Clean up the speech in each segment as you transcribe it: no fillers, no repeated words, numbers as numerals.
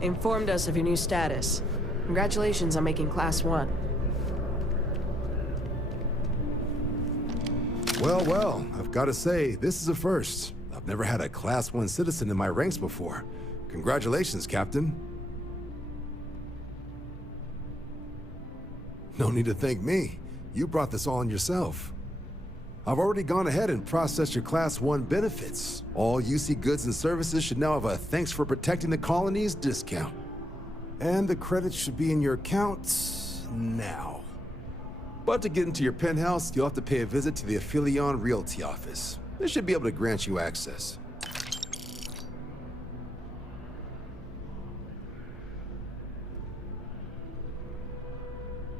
Informed us of your new status. Congratulations on making Class 1. Well, I've got to say, this is a first. I've never had a Class 1 citizen in my ranks before. Congratulations, Captain. No need to thank me. You brought this all on yourself. I've already gone ahead and processed your Class 1 benefits. All UC goods and services should now have a thanks for protecting the colonies discount. And the credits should be in your account now. But to get into your penthouse, you'll have to pay a visit to the Aphelion Realty office. They should be able to grant you access.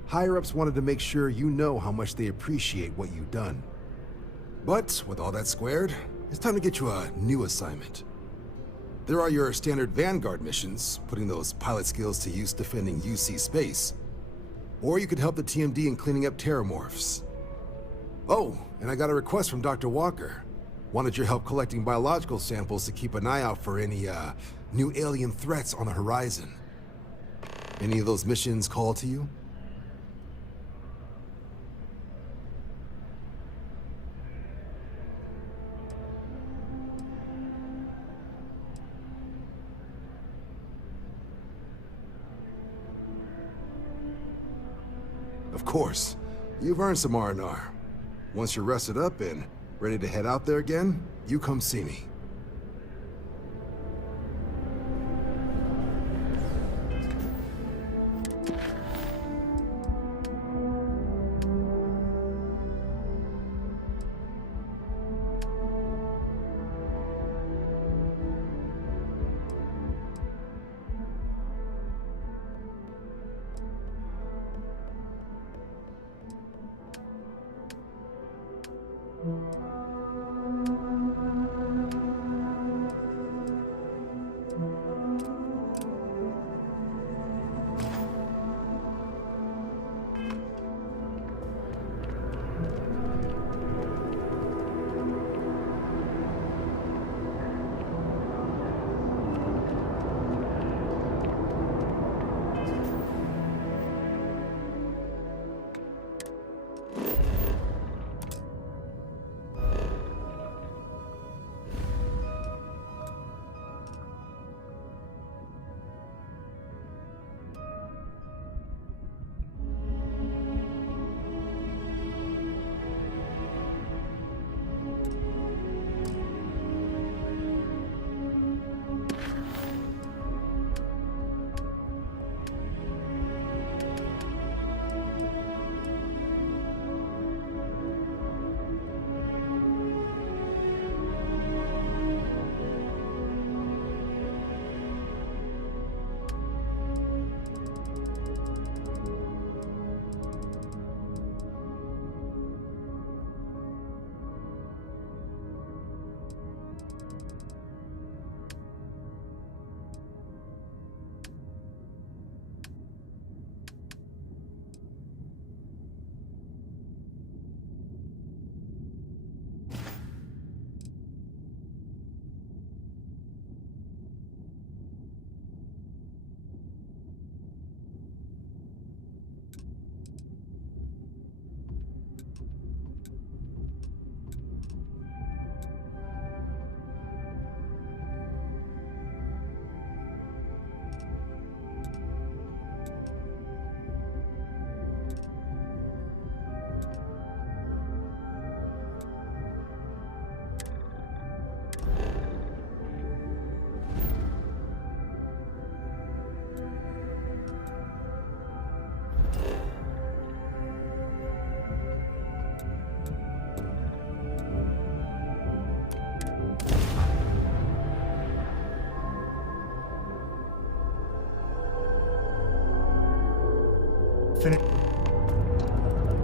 Higher-ups wanted to make sure you know how much they appreciate what you've done. But with all that squared, it's time to get you a new assignment. There are your standard Vanguard missions, putting those pilot skills to use defending UC space. Or you could help the TMD in cleaning up terramorphs. Oh, and I got a request from Dr. Walker. Wanted your help collecting biological samples to keep an eye out for any, new alien threats on the horizon. Any of those missions call to you? Of course. You've earned some R&R. Once you're rested up and ready to head out there again, you come see me.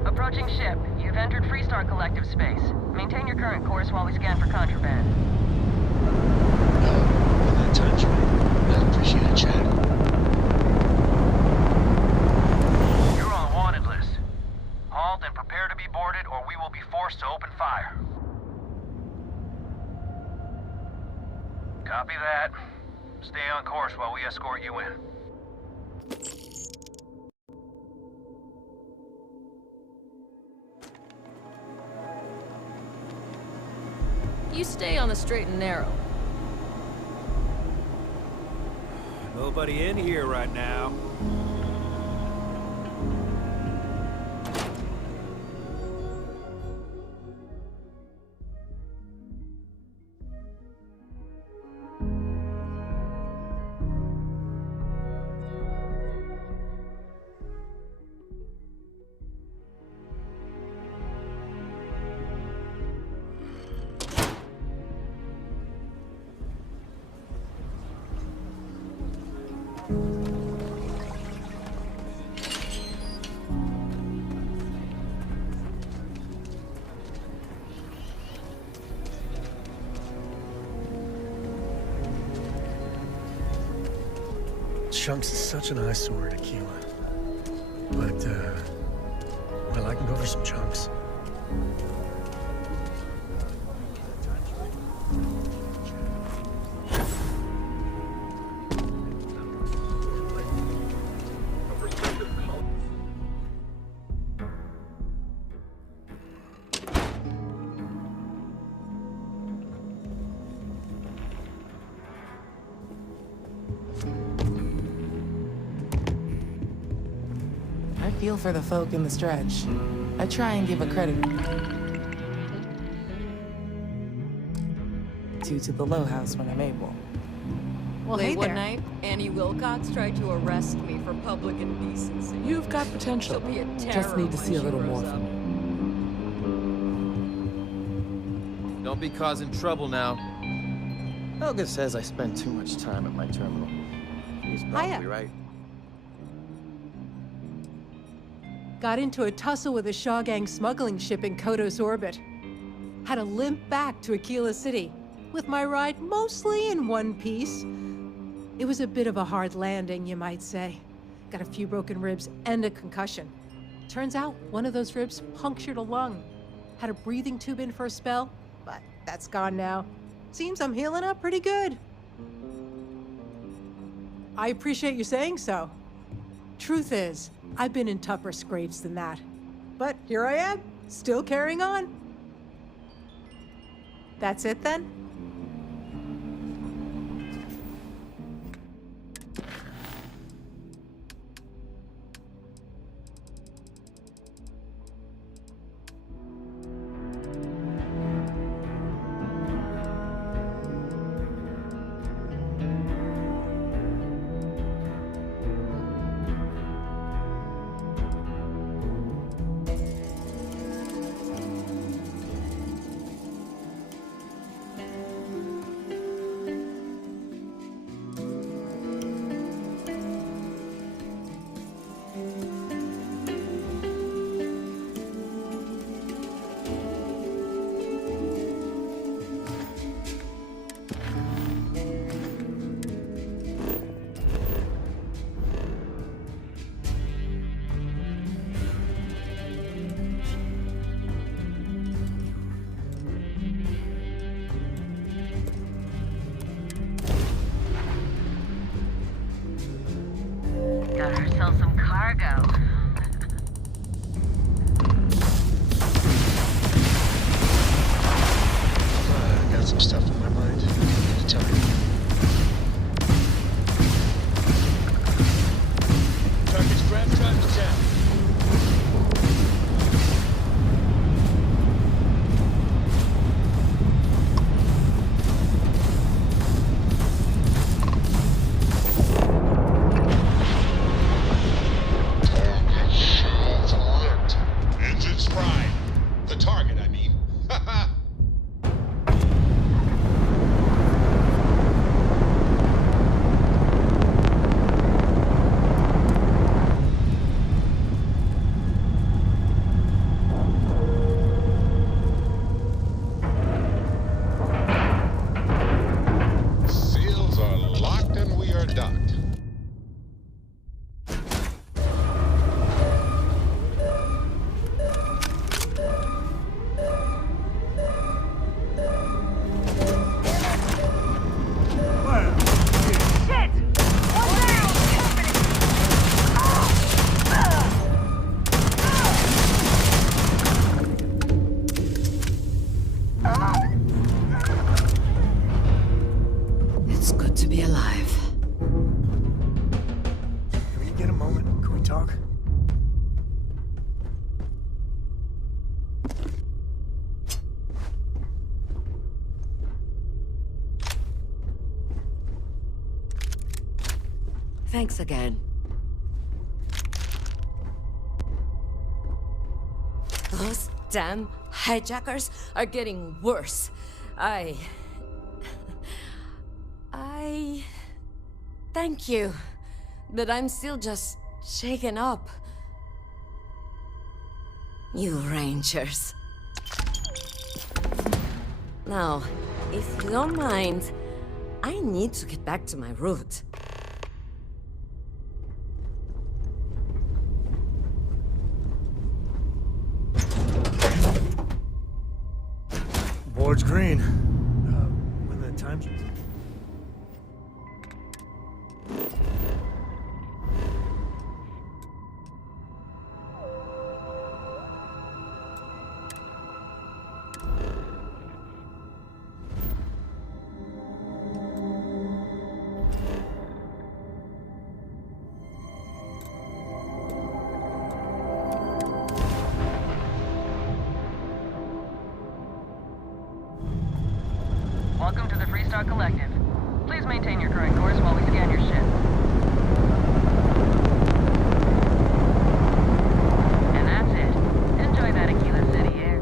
Approaching ship. You've entered Freestar collective space. Maintain your current course while we scan for contraband. Well, that time's right. I'd appreciate a chat. You're on wanted list. Halt and prepare to be boarded, or we will be forced to open fire. Copy that. Stay on on course while we escort you in. You stay on the straight and narrow. Nobody in here right now. Chunks is such an eyesore, Tequila. But, well, I can go for some chunks. I feel for the folk in the stretch. I try and give a credit to the Low House when I'm able. Well, Late hey one there. night, Annie Wilcox tried to arrest me for public indecency. You've got potential. She'll be a terror Just need to when see a she little grows more up. from you. Don't be causing trouble now. Helga says I spend too much time at my terminal. He's probably Hiya. right. Got into a tussle with a Shaw Gang smuggling ship in Kodos orbit. Had to limp back to Aquila City, with my ride mostly in one piece. It was a bit of a hard landing, you might say. Got a few broken ribs and a concussion. Turns out one of those ribs punctured a lung. Had a breathing tube in for a spell, but that's gone now. Seems I'm healing up pretty good. I appreciate you saying so. Truth is, I've been in tougher scrapes than that. But here I am, still carrying on. That's it then? Got herself some cargo. I got some stuff on my mind. I need to tell you. Target's grab drive down. Engines fried. The target, I mean. Seals are locked and we are docked. Well, Shit! alive. Can we get a moment? Can we talk? Thanks again. Those damn hijackers are getting worse. I thank you, but I'm still just shaken up. You Rangers. Now, if you don't mind, I need to get back to my route. Board's green. When the time's... Welcome to the Freestar Collective. Please maintain your current course while we scan your ship. And that's it. Enjoy that Aquila City air.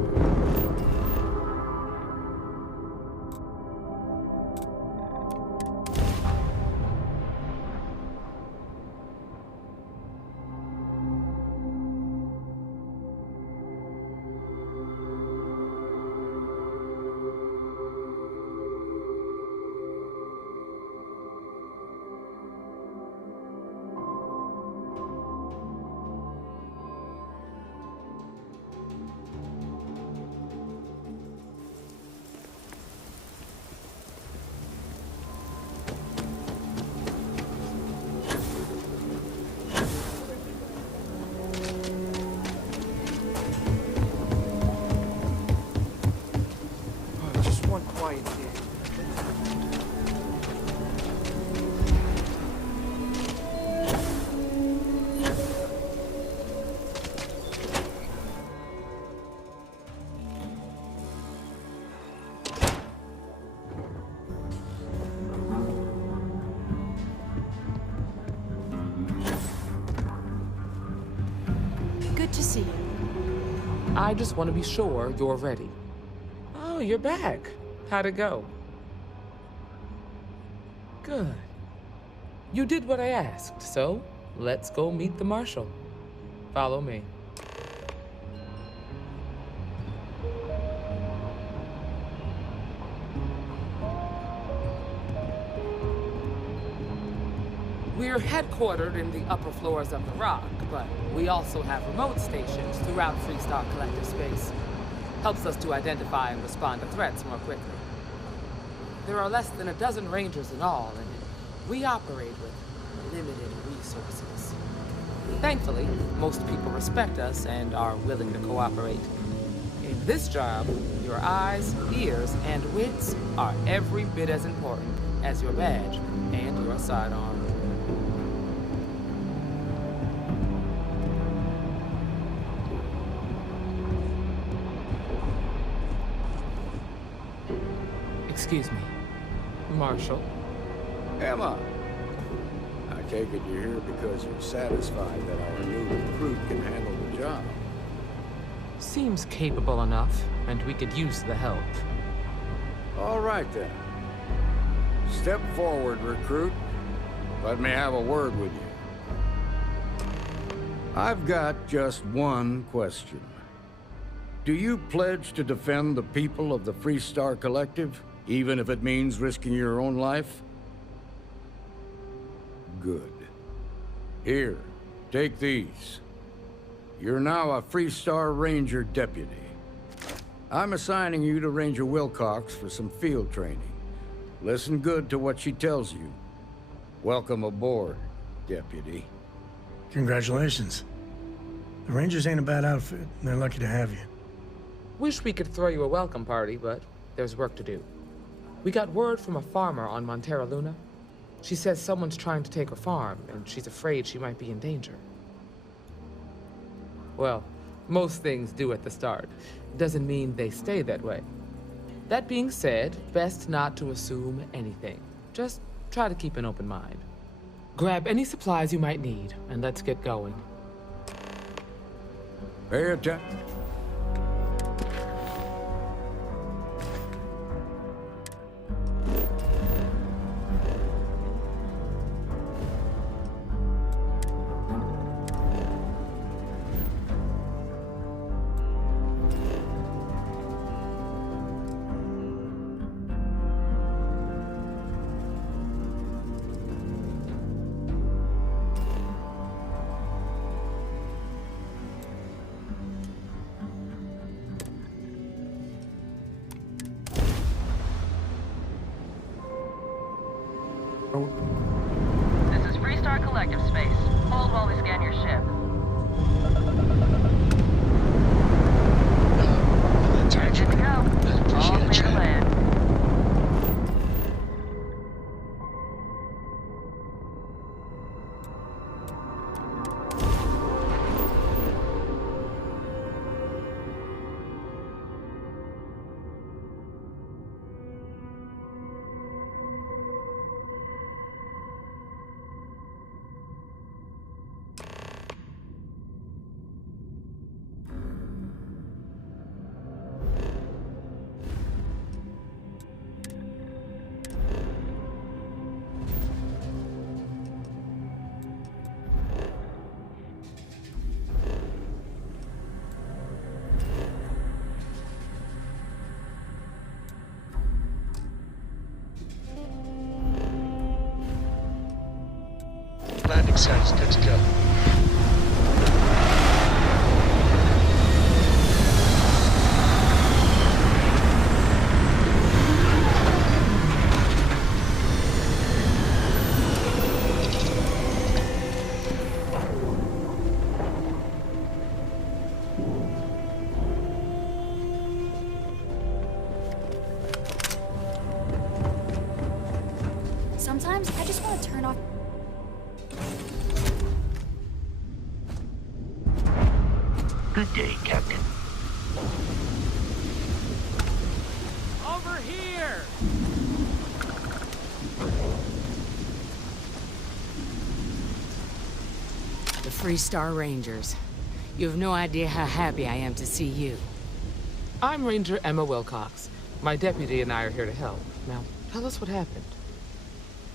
Just one quiet day. Good to see you. I just want to be sure you're ready. Oh, you're back. How'd it go? Good. You did what I asked, so let's go meet the Marshal. Follow me. We're headquartered in the upper floors of the Rock, but we also have remote stations throughout Freestar Collective space. Helps us to identify and respond to threats more quickly. There are less than a dozen Rangers in all, and we operate with limited resources. Thankfully, most people respect us and are willing to cooperate. In this job, your eyes, ears, and wits are every bit as important as your badge and your sidearm. Excuse me, Marshal. Emma! I take it you're here because you're satisfied that our new recruit can handle the job. Seems capable enough, and we could use the help. All right, then. Step forward, recruit. Let me have a word with you. I've got just one question. Do you pledge to defend the people of the Freestar Collective, even if it means risking your own life? Good. Here, take these. You're now a Freestar Ranger deputy. I'm assigning you to Ranger Wilcox for some field training. Listen good to what she tells you. Welcome aboard, deputy. Congratulations. The Rangers ain't a bad outfit, and they're lucky to have you. Wish we could throw you a welcome party, but there's work to do. We got word from a farmer on Montara, Luna. She says someone's trying to take her farm, and she's afraid she might be in danger. Well, most things do at the start. Doesn't mean they stay that way. That being said, best not to assume anything. Just try to keep an open mind. Grab any supplies you might need, and let's get going. Pay attention. This is Freestar Collective Space. Hold while we scan your ship. Good to go. All clear to land. Landing site is good to go. Sometimes I just want to turn off. Good day, Captain. Over here! The Freestar Rangers. You have no idea how happy I am to see you. I'm Ranger Emma Wilcox. My deputy and I are here to help. Now, tell us what happened.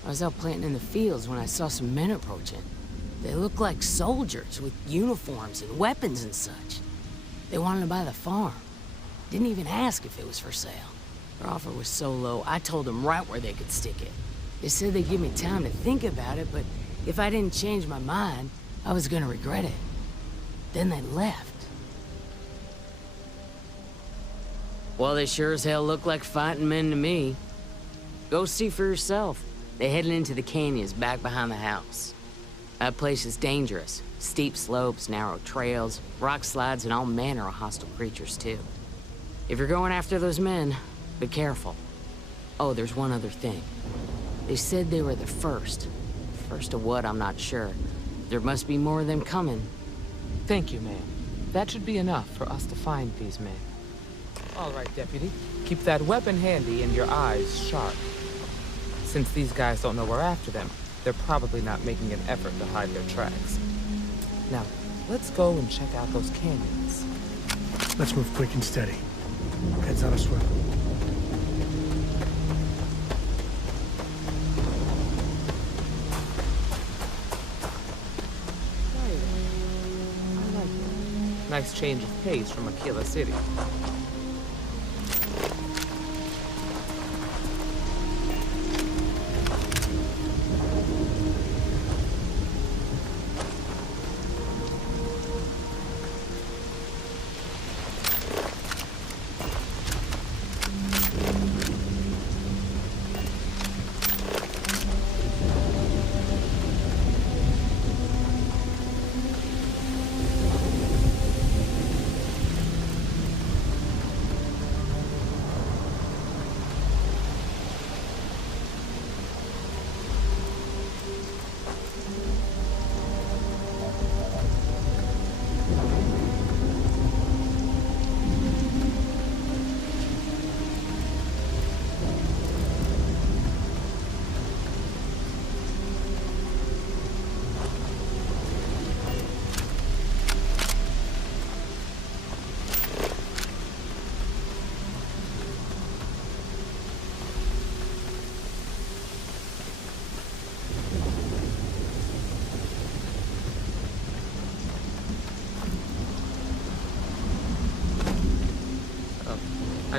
I was out planting in the fields when I saw some men approaching. They looked like soldiers with uniforms and weapons and such. They wanted to buy the farm. Didn't even ask if it was for sale. Their offer was so low, I told them right where they could stick it. They said they'd give me time to think about it, but if I didn't change my mind, I was gonna regret it. Then they left. Well, they sure as hell look like fighting men to me. Go see for yourself. They headed into the canyons back behind the house. That place is dangerous. Steep slopes, narrow trails, rock slides, and all manner of hostile creatures, too. If you're going after those men, be careful. Oh, there's one other thing. They said they were the first. First of what, I'm not sure. There must be more of them coming. Thank you, ma'am. That should be enough for us to find these men. All right, Deputy. Keep that weapon handy and your eyes sharp. Since these guys don't know we're after them, they're probably not making an effort to hide their tracks. Now, let's go and check out those canyons. Let's move quick and steady. Heads on a swivel. I like it. Nice change of pace from Aquila City.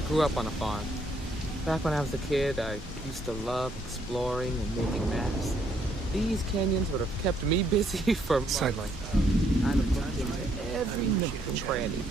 grew up on a farm. Back when I was a kid, I used to love exploring and making maps. These canyons would have kept me busy for months. Sidelight. I'd have looked into every nook and cranny.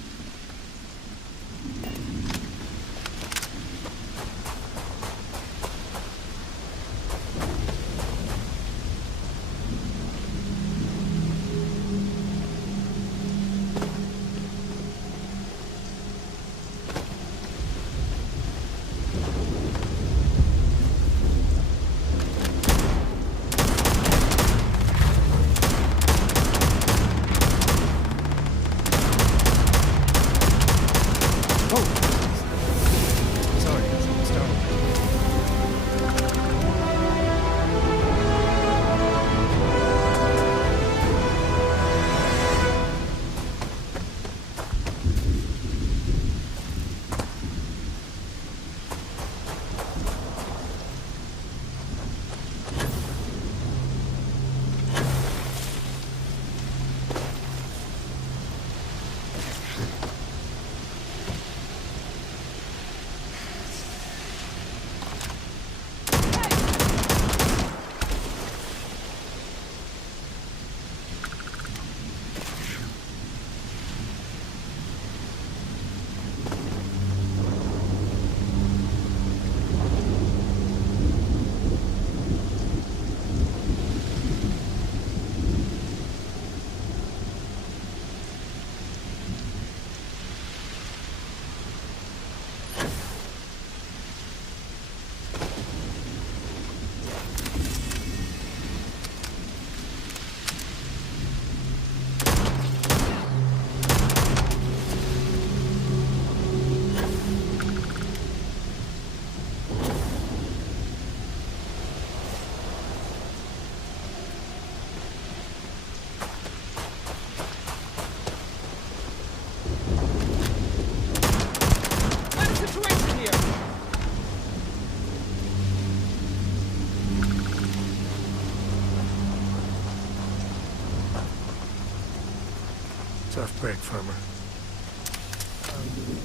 Tough break, farmer.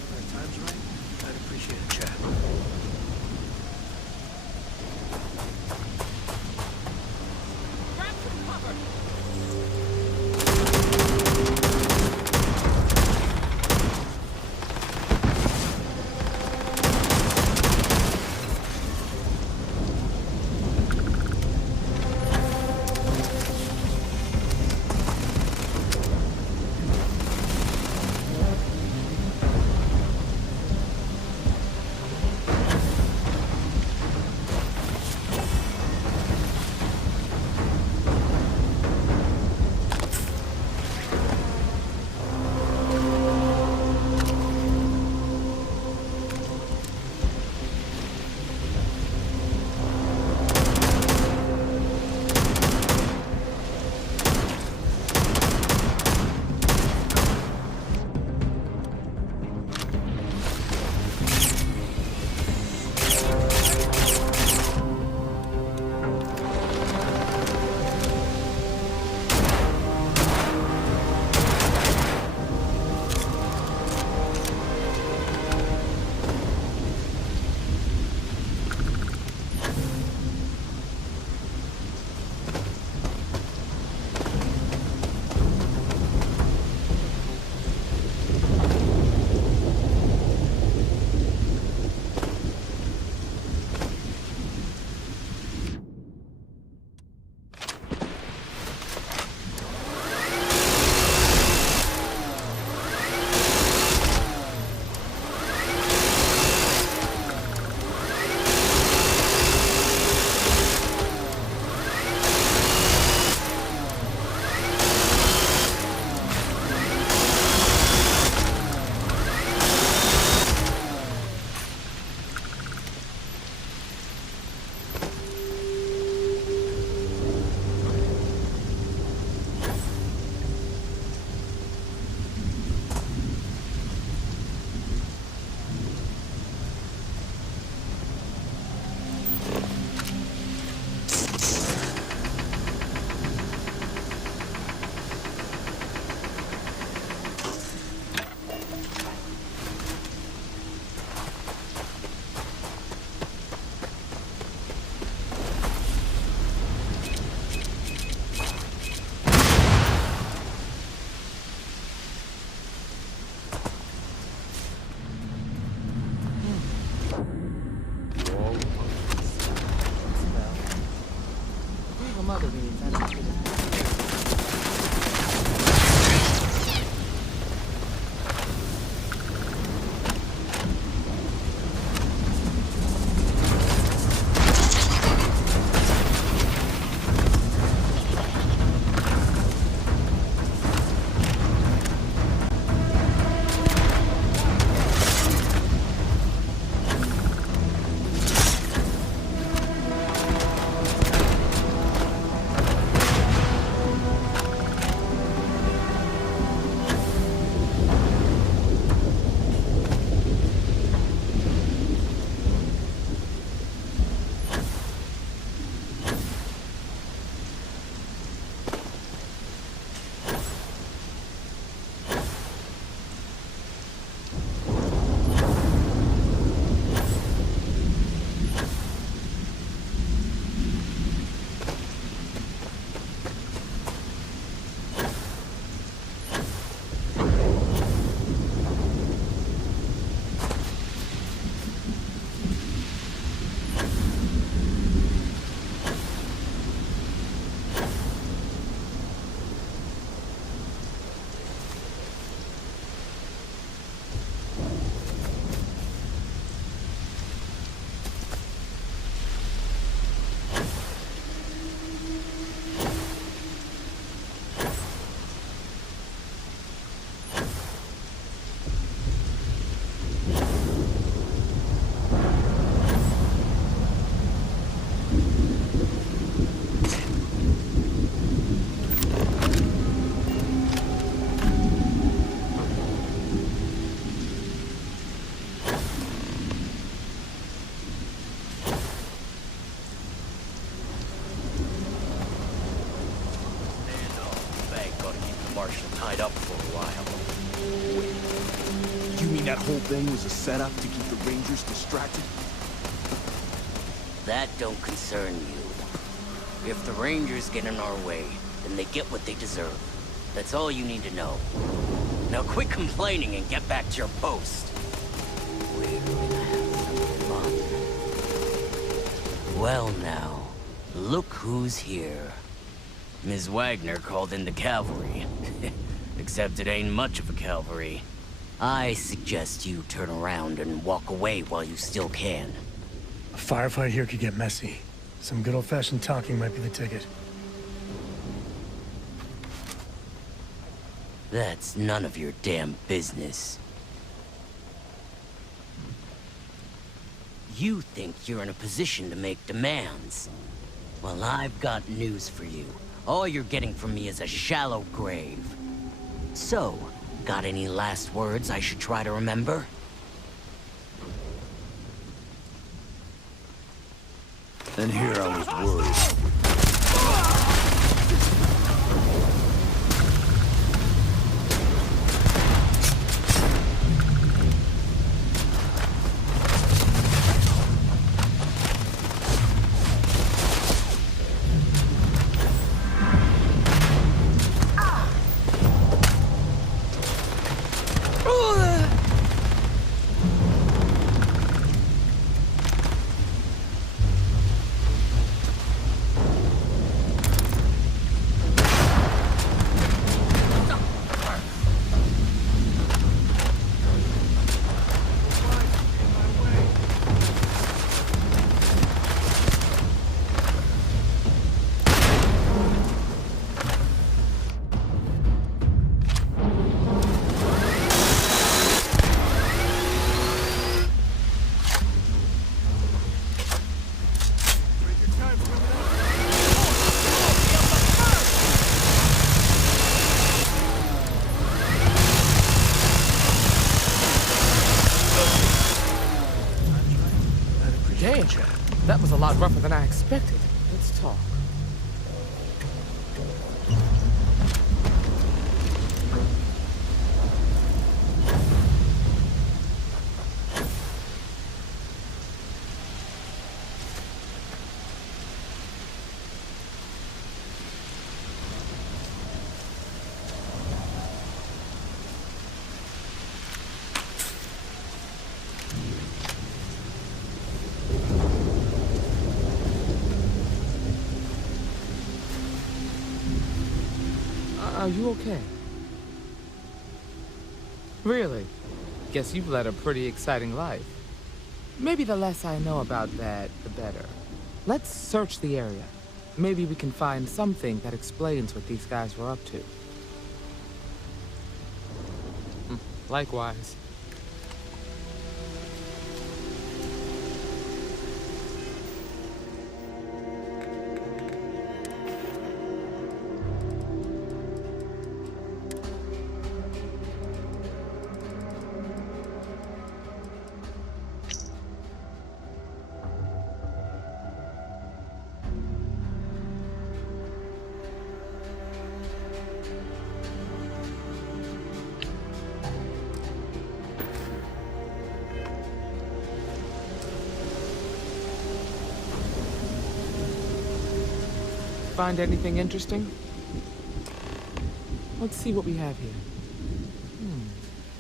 When time's right, I'd appreciate a chat. Grab some cover! means I don't get it. Tied up for a while. You mean that whole thing was a setup to keep the Rangers distracted? That don't concern you. If the Rangers get in our way, then they get what they deserve. That's all you need to know. Now quit complaining and get back to your post. We're gonna have some fun. Well now, look who's here. Ms. Wagner called in the cavalry. Except it ain't much of a cavalry. I suggest you turn around and walk away while you still can. A firefight here could get messy. Some good old-fashioned talking might be the ticket. That's none of your damn business. You think you're in a position to make demands. Well, I've got news for you. All you're getting from me is a shallow grave. So, got any last words I should try to remember? And here I was worried. Damn, that was a lot rougher than I expected. Let's talk. Are you okay? Really? Guess you've led a pretty exciting life. Maybe the less I know about that, the better. Let's search the area. Maybe we can find something that explains what these guys were up to. Likewise. Find anything interesting? Let's see what we have here.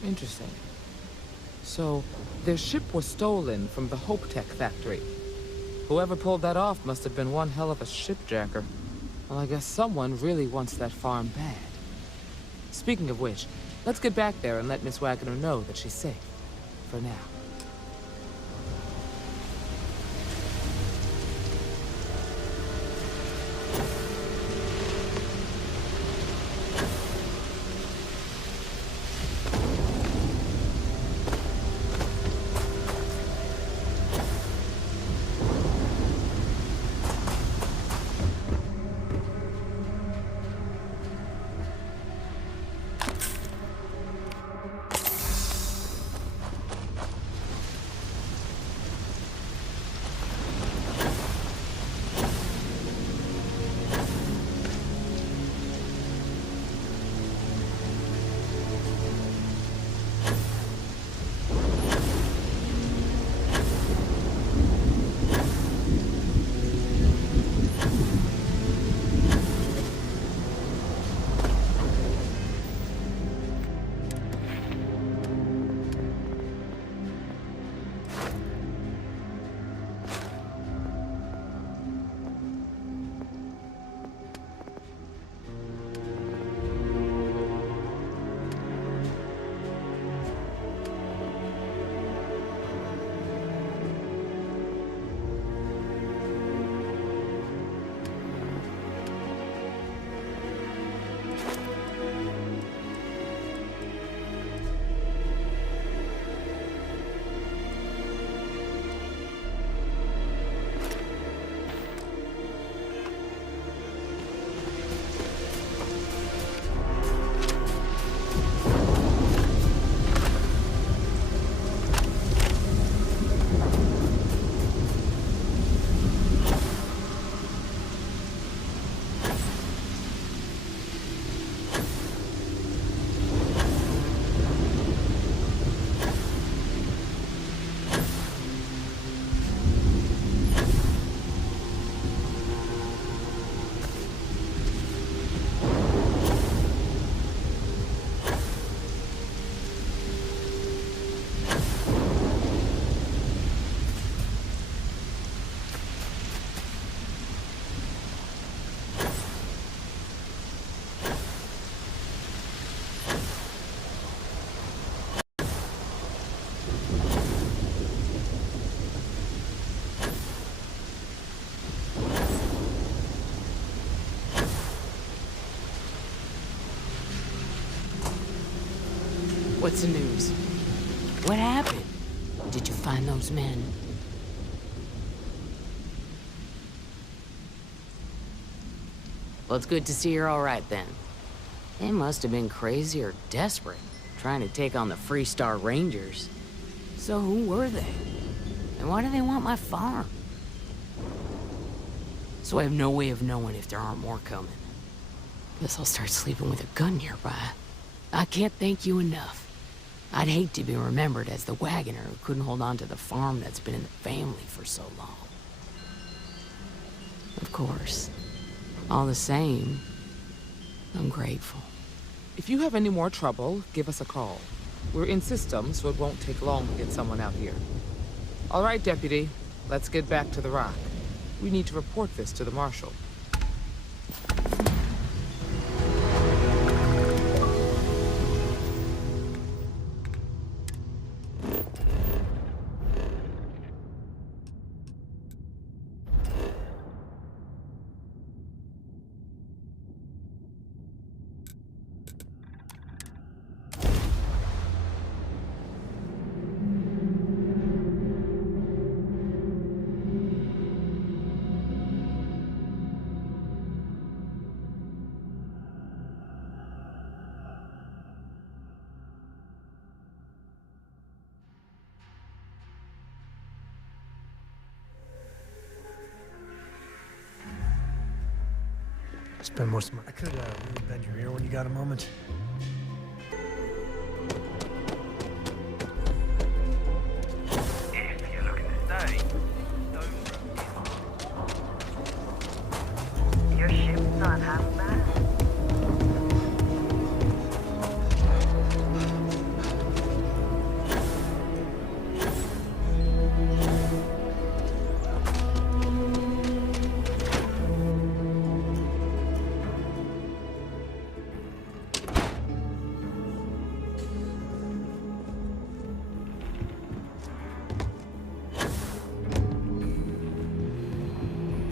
Interesting. So, their ship was stolen from the Hope Tech factory. Whoever pulled that off must have been one hell of a shipjacker. Well, I guess someone really wants that farm bad. Speaking of which, let's get back there and let Miss Wagner know that she's safe. For now. What's the news? What happened? Did you find those men? Well, it's good to see you're all right then. They must have been crazy or desperate, trying to take on the Freestar Rangers. So who were they? And why do they want my farm? So I have no way of knowing if there aren't more coming. Guess I'll start sleeping with a gun nearby. I can't thank you enough. I'd hate to be remembered as the wagoner who couldn't hold on to the farm that's been in the family for so long. Of course. All the same, I'm grateful. If you have any more trouble, give us a call. We're in system, so it won't take long to get someone out here. All right, Deputy. Let's get back to the Rock. We need to report this to the Marshal. I spend most of my... I could really bend your ear when you got a moment. If you're looking to stay, Your ship's not half bad.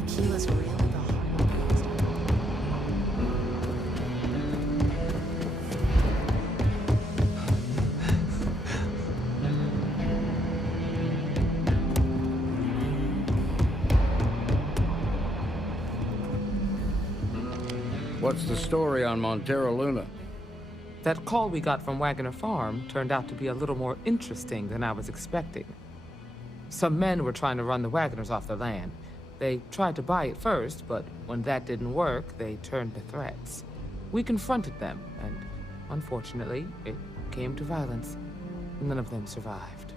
Keela's really the What's the story on Montara Luna? That call we got from Wagoner Farm turned out to be a little more interesting than I was expecting. Some men were trying to run the Wagoners off the land. They tried to buy it first, but when that didn't work, they turned to threats. We confronted them, and unfortunately, it came to violence. None of them survived.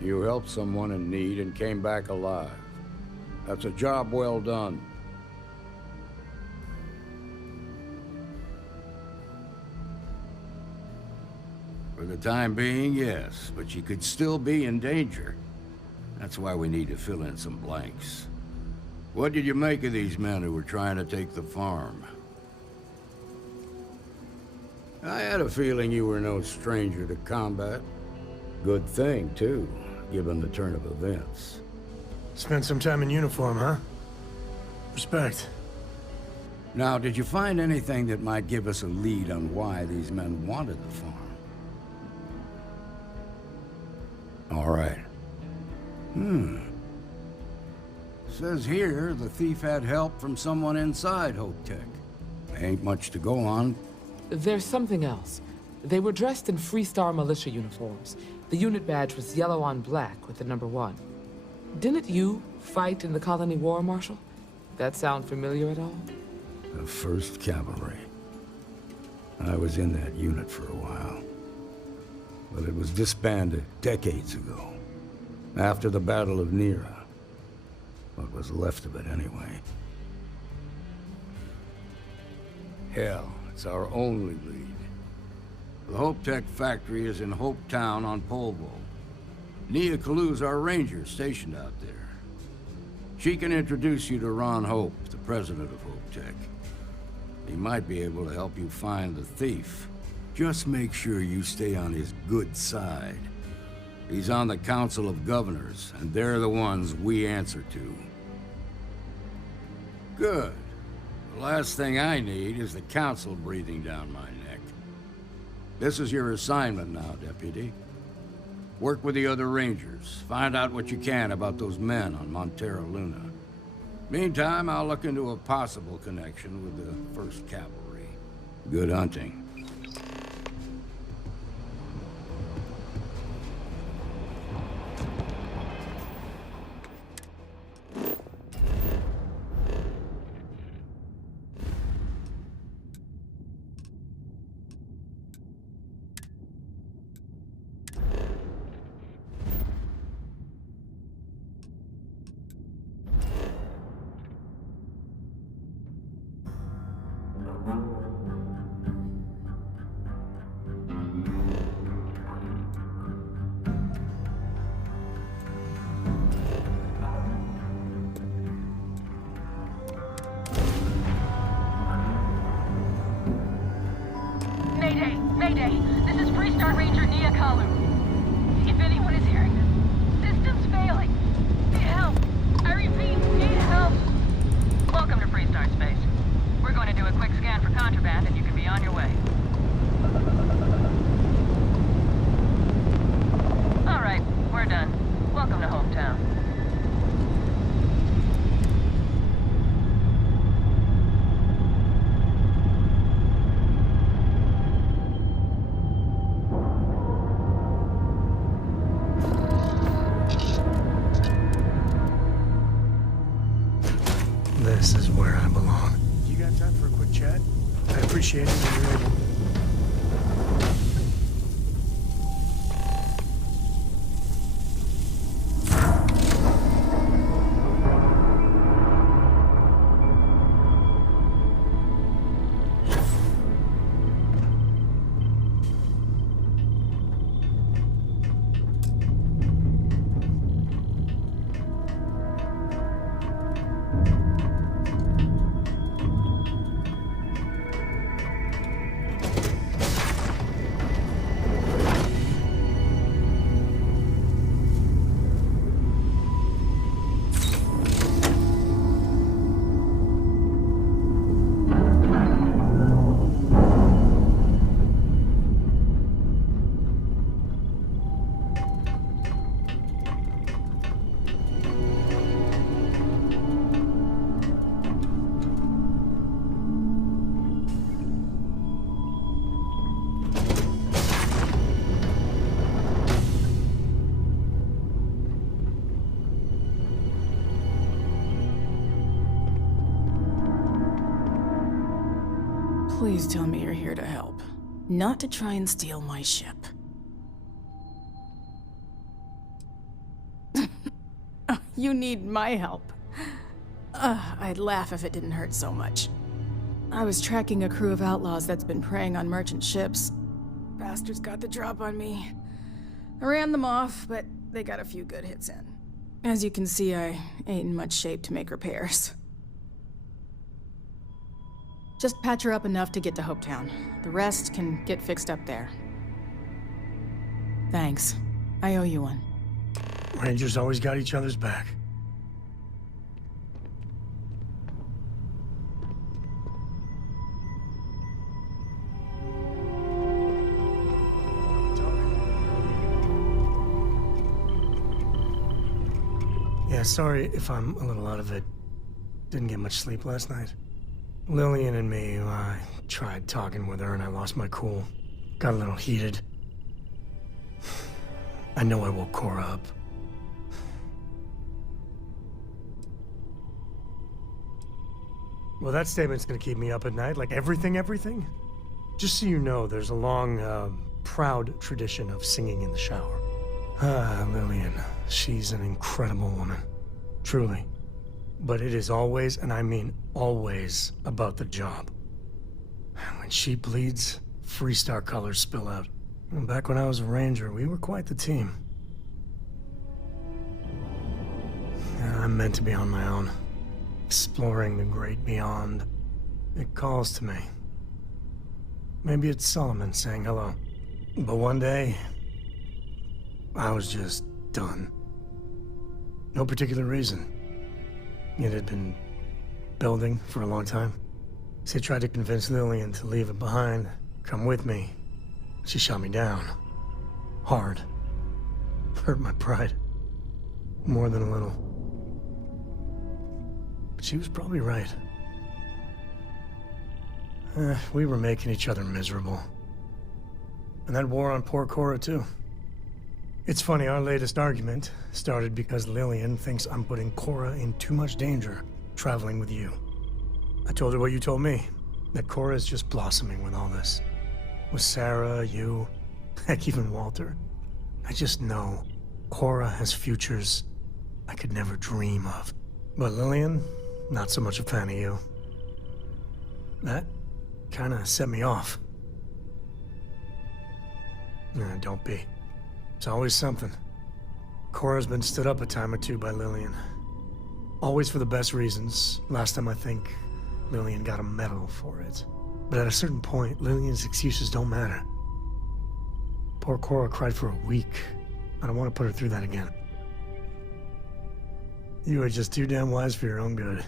You helped someone in need and came back alive. That's a job well done. For the time being, yes, but you could still be in danger. That's why we need to fill in some blanks. What did you make of these men who were trying to take the farm? I had a feeling you were no stranger to combat. Good thing, too, given the turn of events. Spent some time in uniform, huh? Respect. Now, did you find anything that might give us a lead on why these men wanted the farm? All right. Says here the thief had help from someone inside Hope Tech. Ain't much to go on. There's something else. They were dressed in Freestar militia uniforms. The unit badge was yellow on black with the number 1. Didn't you fight in the Colony War, Marshal? That sound familiar at all? The 1st Cavalry. I was in that unit for a while. But it was disbanded decades ago. After the Battle of Nira. What was left of it, anyway. Hell, it's our only lead. The Hope Tech factory is in Hope Town on Polvo. Nia Kalu's our ranger stationed out there. She can introduce you to Ron Hope, the president of Hope Tech. He might be able to help you find the thief. Just make sure you stay on his good side. He's on the Council of Governors, and they're the ones we answer to. Good. The last thing I need is the Council breathing down my neck. This is your assignment now, Deputy. Work with the other Rangers. Find out what you can about those men on Montara Luna. Meantime, I'll look into a possible connection with the 1st Cavalry. Good hunting. Mayday! Mayday! This is Freestar Ranger Nia Kalu. If anyone is hearing this, system's failing. Need help. I repeat, need help. Welcome to Freestar Space. We're going to do a quick scan for contraband and you can be on your way. All right, we're done. Welcome to Hometown. This is where I belong. You got time for a appreciate it when you're able. Please tell me you're here to help, not to try and steal my ship. You need my help. I'd laugh if it didn't hurt so much. I was tracking a crew of outlaws that's been preying on merchant ships. Bastards got the drop on me. I ran them off, but they got a few good hits in. As you can see, I ain't in much shape to make repairs. Just patch her up enough to get to Hopetown. The rest can get fixed up there. Thanks. I owe you one. Rangers always got each other's back. Yeah, sorry if I'm a little out of it. Didn't get much sleep last night. Lillian and me, I tried talking with her and I lost my cool. Got a little heated. I know I woke Cora up. Well, that statement's gonna keep me up at night, like everything? Just so you know, there's a long, proud tradition of singing in the shower. Lillian, she's an incredible woman. Truly. But it is always, and I mean always, about the job. When she bleeds, Freestar colors spill out. And back when I was a ranger, we were quite the team. Yeah, I'm meant to be on my own, exploring the great beyond. It calls to me. Maybe it's Solomon saying hello. But one day, I was just done. No particular reason. It had been building for a long time. So I tried to convince Lillian to leave it behind, come with me. She shot me down. Hard. Hurt my pride. More than a little. But she was probably right. We were making each other miserable. And that wore on poor Cora, too. It's funny, our latest argument started because Lillian thinks I'm putting Cora in too much danger traveling with you. I told her what you told me, that Cora is just blossoming with all this. With Sarah, you, heck, even Walter. I just know Cora has futures I could never dream of. But Lillian, not so much a fan of you. That kinda set me off. Don't be. It's always something. Cora's been stood up a time or two by Lillian. Always for the best reasons. Last time I think Lillian got a medal for it. But at a certain point, Lillian's excuses don't matter. Poor Cora cried for a week. I don't want to put her through that again. You are just too damn wise for your own good.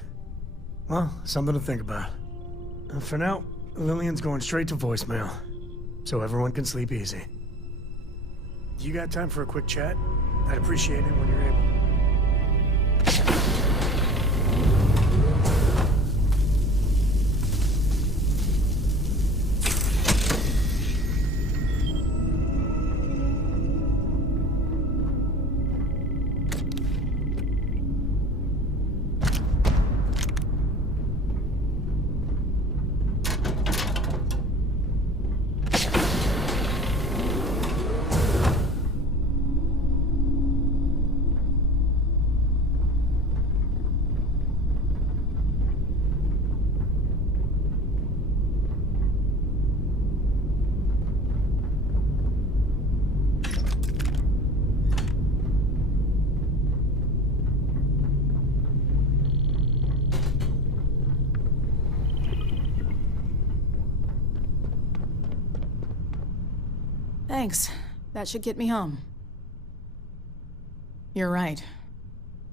Well, something to think about. And for now, Lillian's going straight to voicemail. So everyone can sleep easy. You got time for a quick chat? I'd appreciate it when you're able. Thanks. That should get me home. You're right.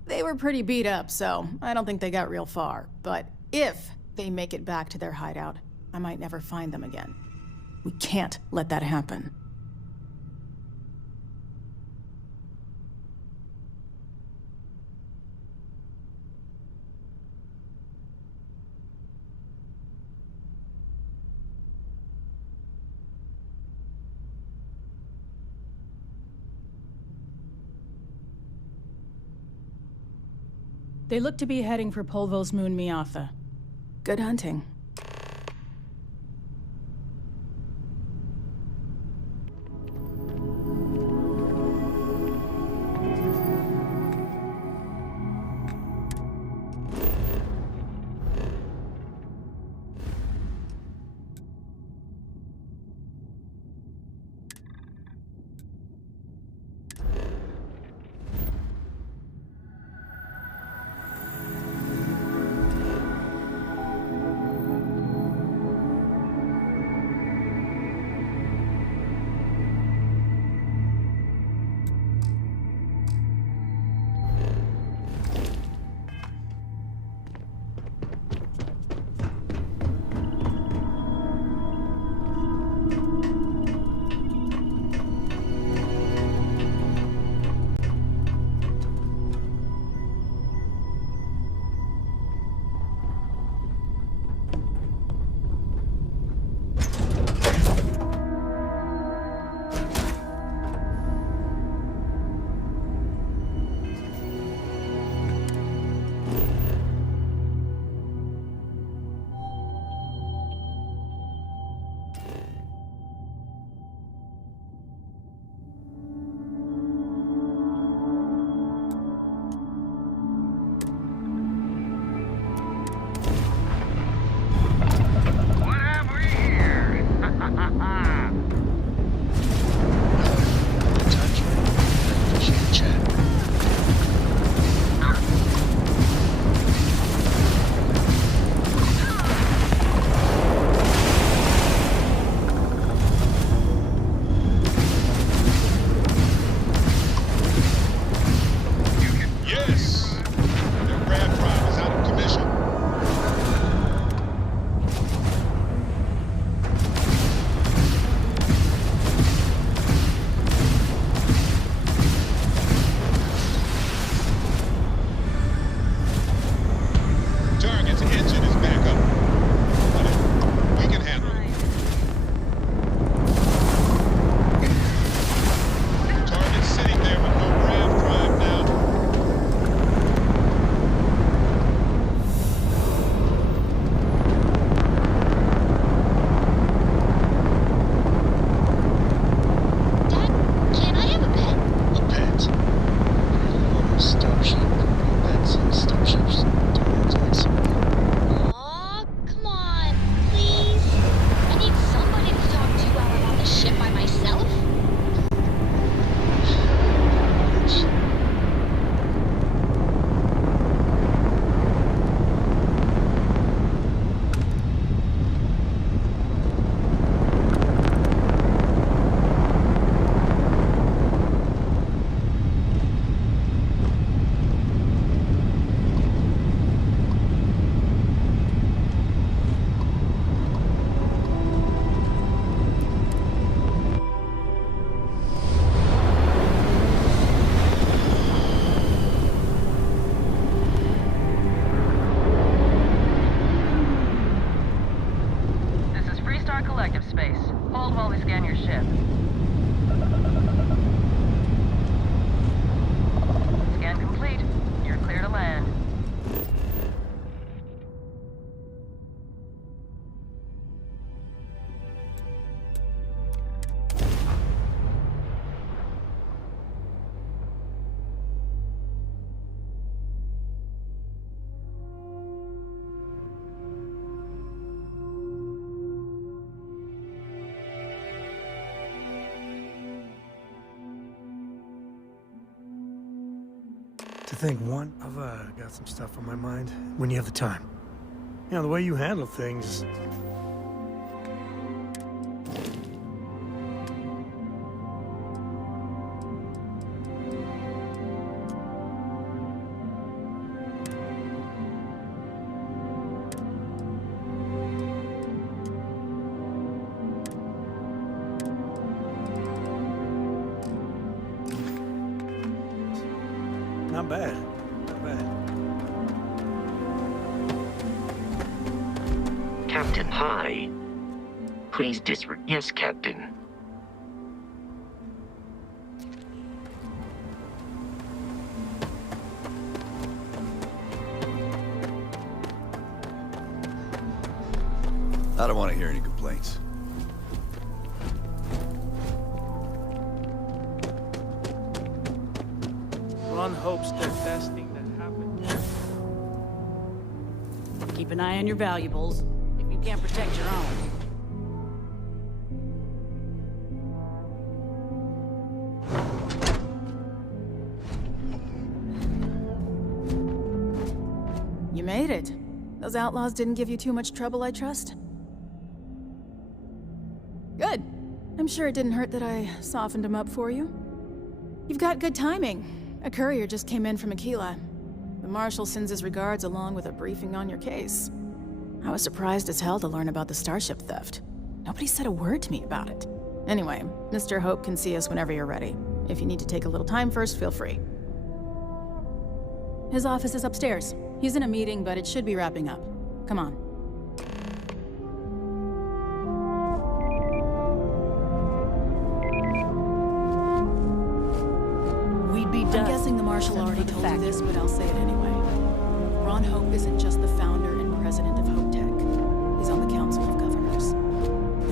They were pretty beat up, so I don't think they got real far. But if they make it back to their hideout, I might never find them again. We can't let that happen. They look to be heading for Polvo's moon Miatha. Good hunting. To think I've got some stuff on my mind when you have the time. You know, the way you handle things. not bad. Not bad. Captain, hi. Please disregard. Yes, Captain. I don't want to hear any complaints. One hopes the testing that happened. Keep an eye on your valuables if you can't protect your own. You made it. Those outlaws didn't give you too much trouble, I trust? Good. I'm sure it didn't hurt that I softened them up for you. You've got good timing. A courier just came in from Aquila. The Marshal sends his regards along with a briefing on your case. I was surprised as hell to learn about the starship theft. Nobody said a word to me about it. Anyway, Mr. Hope can see us whenever you're ready. If you need to take a little time first, feel free. His office is upstairs. He's in a meeting, but it should be wrapping up. Come on. I'm guessing the Marshal already told you this, but I'll say it anyway. Ron Hope isn't just the founder and president of Hope Tech. He's on the Council of Governors.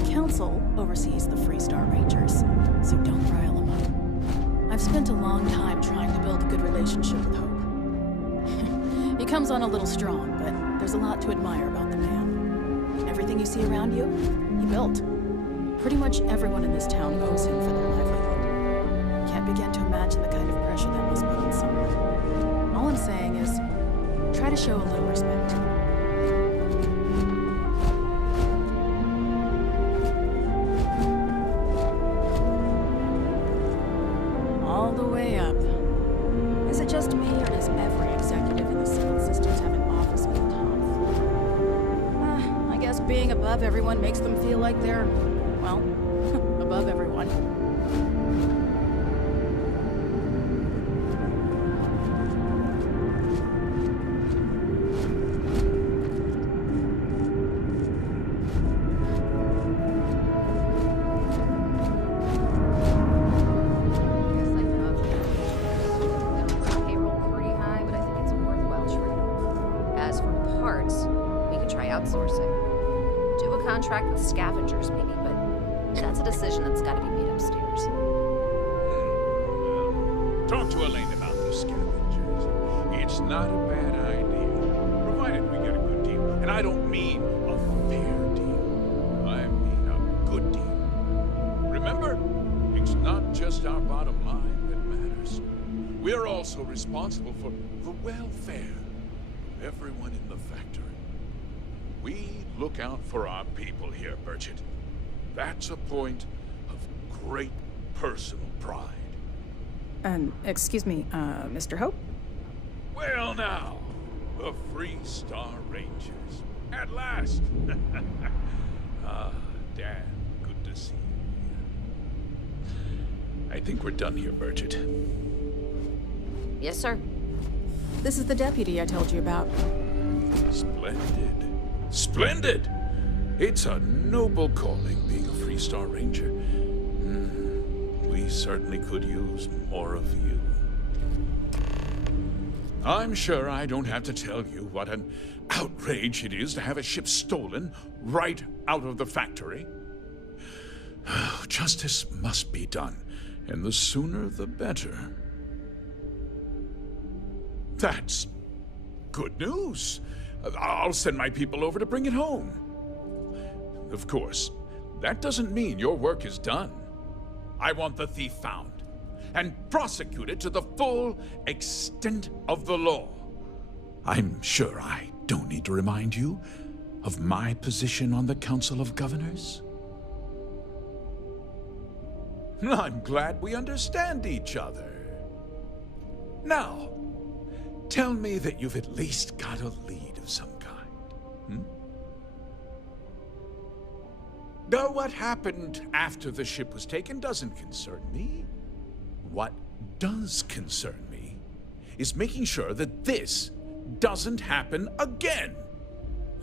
The Council oversees the Freestar Rangers, so don't rile him up. I've spent a long time trying to build a good relationship with Hope. He comes on a little strong, but there's a lot to admire about the man. Everything you see around you, he built. Pretty much everyone in this town owes him for their livelihood. Can't begin to imagine the kind of pressure that must put on someone. All I'm saying is, try to show a little respect. All the way up. Is it just me, or does every executive in the civil systems have an office at the top? I guess being above everyone makes them feel like they're, well, above everyone. Contract with scavengers, maybe, but that's a decision that's got to be made upstairs. Talk to Elaine about the scavengers. It's not a bad idea, provided we get a good deal. And I don't mean a fair deal. I mean a good deal. Remember, it's not just our bottom line that matters. We're also responsible for the welfare of everyone in the factory. We look out for our people here, Burchett. That's a point of great personal pride. Excuse me, Mr. Hope? Well now, the Freestar Rangers. At last! Dan, good to see you. I think we're done here, Burchett. Yes, sir. This is the deputy I told you about. Splendid. Splendid! It's a noble calling, being a Freestar Ranger. We certainly could use more of you. I'm sure I don't have to tell you what an outrage it is to have a ship stolen right out of the factory. Justice must be done, and the sooner the better. That's good news. I'll send my people over to bring it home. Of course, that doesn't mean your work is done. I want the thief found and prosecuted to the full extent of the law. I'm sure I don't need to remind you of my position on the Council of Governors. I'm glad we understand each other. Now, tell me that you've at least got a lead of some kind. Though what happened after the ship was taken doesn't concern me. What does concern me is making sure that this doesn't happen again.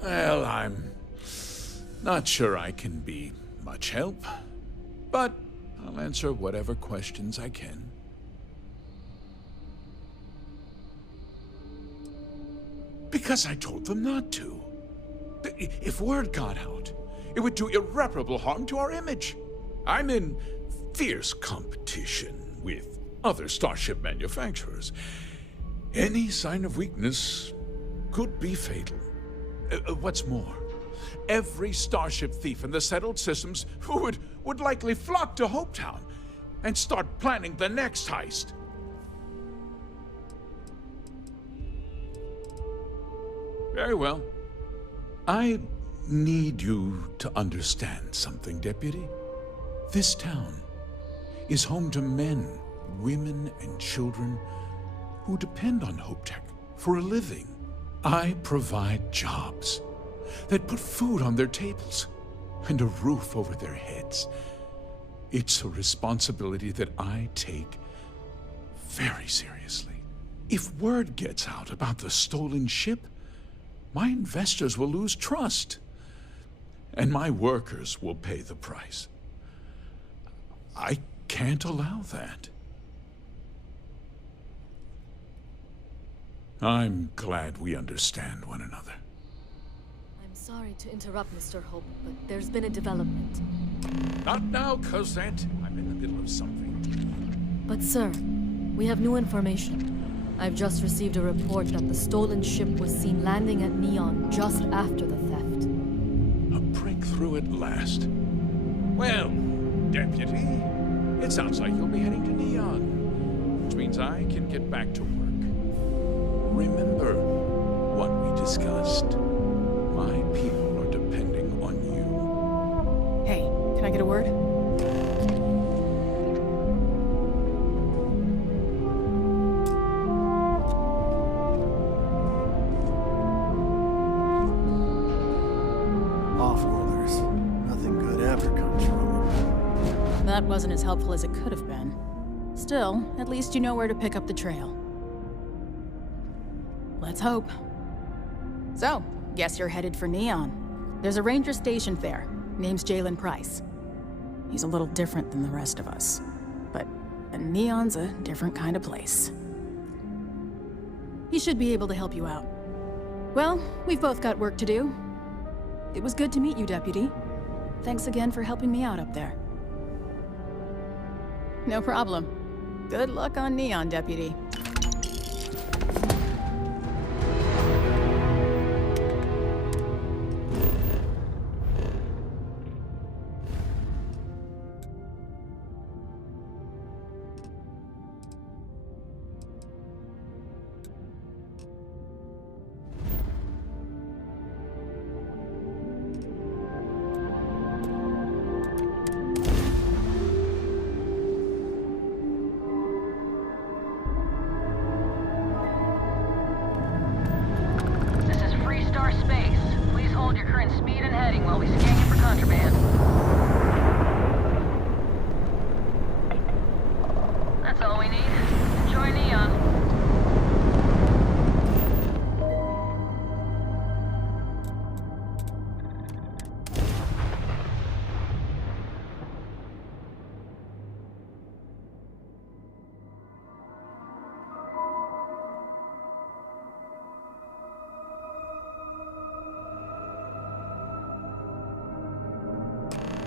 Well, I'm not sure I can be much help, but I'll answer whatever questions I can. Because I told them not to. If word got out, it would do irreparable harm to our image. I'm in fierce competition with other starship manufacturers. Any sign of weakness could be fatal. What's more, every starship thief in the settled systems would likely flock to Hopetown and start planning the next heist. Very well. I need you to understand something, Deputy. This town is home to men, women, and children who depend on HopeTech for a living. I provide jobs that put food on their tables and a roof over their heads. It's a responsibility that I take very seriously. If word gets out about the stolen ship, my investors will lose trust, and my workers will pay the price. I can't allow that. I'm glad we understand one another. I'm sorry to interrupt, Mr. Hope, but there's been a development. Not now, Cosette. I'm in the middle of something. But sir, we have new information. I've just received a report that the stolen ship was seen landing at Neon just after the theft. A breakthrough at last. Well, Deputy, it sounds like you'll be heading to Neon, which means I can get back to work. Remember what we discussed. My people are depending on you. Hey, can I get a word? Off-worlders. Nothing good ever comes from them. That wasn't as helpful as it could have been. Still, at least you know where to pick up the trail. Let's hope. So, guess you're headed for Neon. There's a ranger stationed there. Name's Jalen Price. He's a little different than the rest of us. But Neon's a different kind of place. He should be able to help you out. Well, we've both got work to do. It was good to meet you, Deputy. Thanks again for helping me out up there. No problem. Good luck on Neon, Deputy. This is Freestar Space. Please hold your current speed and heading while we scan you for contraband. That's all we need. Enjoy Neon.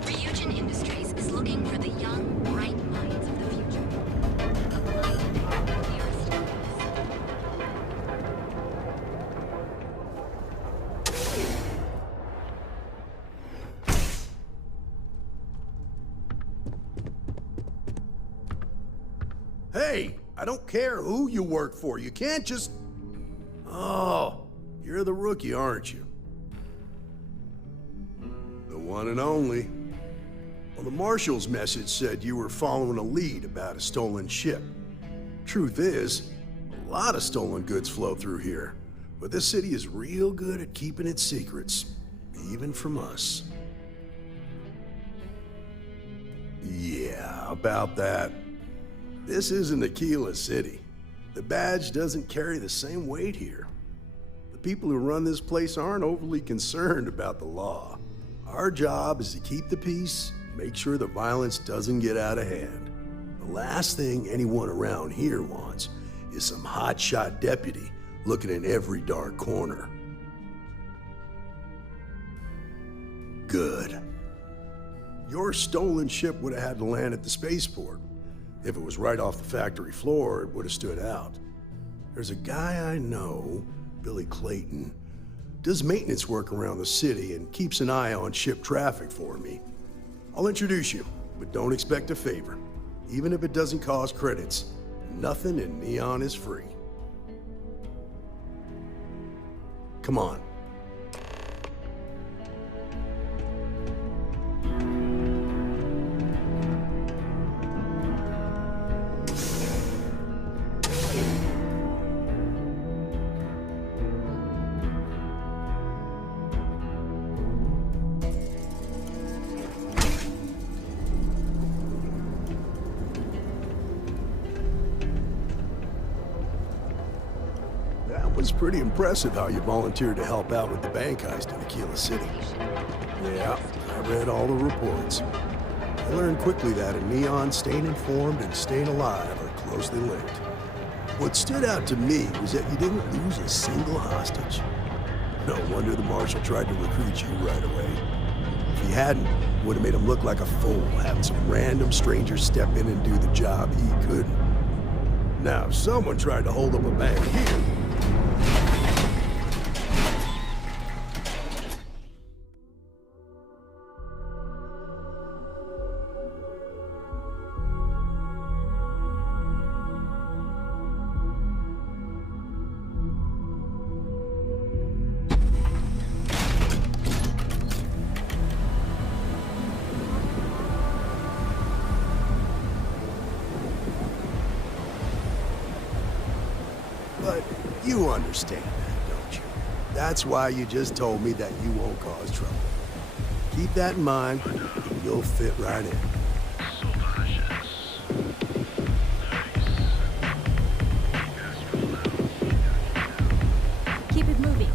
Ryujin Industries is looking for the young, bright minds of the future. Hey, I don't care who you work for. You can't just... Oh, you're the rookie, aren't you? The one and only. Well, the Marshal's message said you were following a lead about a stolen ship. Truth is, a lot of stolen goods flow through here, but this city is real good at keeping its secrets, even from us. Yeah, about that. This isn't Aquila City. the badge doesn't carry the same weight here. The people who run this place aren't overly concerned about the law. Our job is to keep the peace, make sure the violence doesn't get out of hand. The last thing anyone around here wants is some hotshot deputy looking in every dark corner. Good. Your stolen ship would have had to land at the spaceport. If it was right off the factory floor, it would have stood out. There's a guy I know, Billy Clayton, does maintenance work around the city and keeps an eye on ship traffic for me. I'll introduce you, but don't expect a favor. Even if it doesn't cost credits, nothing in Neon is free. Come on. It's pretty impressive how you volunteered to help out with the bank heist in Aquila City. Yeah, I read all the reports. I learned quickly that in Neon, staying informed and staying alive are closely linked. What stood out to me was that you didn't lose a single hostage. No wonder the Marshal tried to recruit you right away. If he hadn't, would have made him look like a fool, having some random stranger step in and do the job he couldn't. Now, if someone tried to hold up a bank here, but you understand that, don't you? That's why you just told me that you won't cause trouble. Keep that in mind, and you'll fit right in. Keep it moving.